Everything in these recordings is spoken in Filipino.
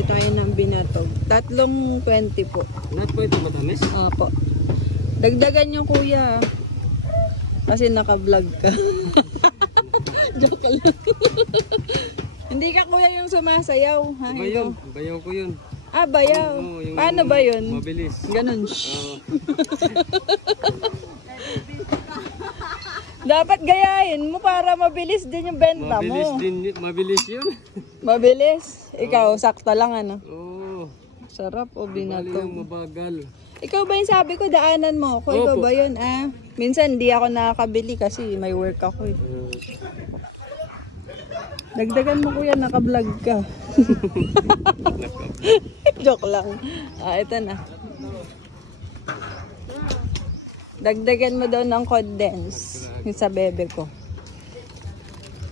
bili tayo ng binatog. 3.20 po. Lahat po ito matamis? Opo. Dagdagan nyo kuya. Kasi naka-vlog ka. Joke lang. Hindi ka kuya yung sumasayaw. Ha? Bayaw. Bayaw ko yun. Ah, bayaw. Oo, yung Paano ba yun? mabilis. Ganun. Oo. Dapat gayahin mo para mabilis din yung benta mo. Mabilis yun. Mabilis? Ikaw, sakto lang ano? Oo. Sarap o Bali yung binatog. mabagal. Ikaw ba yung sabi ko, daanan mo ako? Ikaw Opo. ba yun? Ah, minsan hindi ako nakakabili kasi may work ako eh. Dagdagan mo kuya, naka-vlog ka. Joke lang. Ah, ito na. Dagdagan mo daw ng condense. Yung sa bebe ko.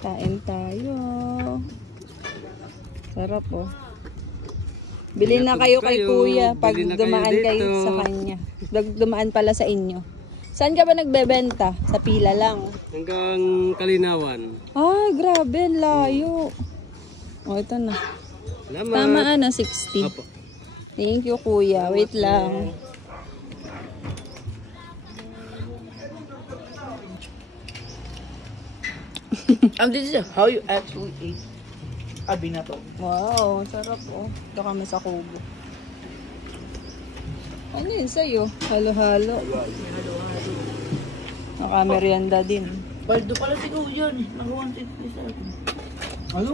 Kain tayo. Sarap oh. Bili na kayo kay kuya pag Bili na dumaan kayo kayo dito. sa kanya. Dumaan pala sa inyo. Saan ka ba nagbebenta? Sa pila lang. Hanggang Kalinawan. Ah, grabe, ang layo. O, ito na. Salamat. Tama na, 60. Apo. Thank you, kuya. Wait lang. And this is how you actually eat a binatog. Wow, sarap oh. Ito kami sa kubo. Ano yun sa'yo? Halo-halo. Naka-merienda din. Baldo pala si Kuya yun. Nag-150 sa akin. Ano?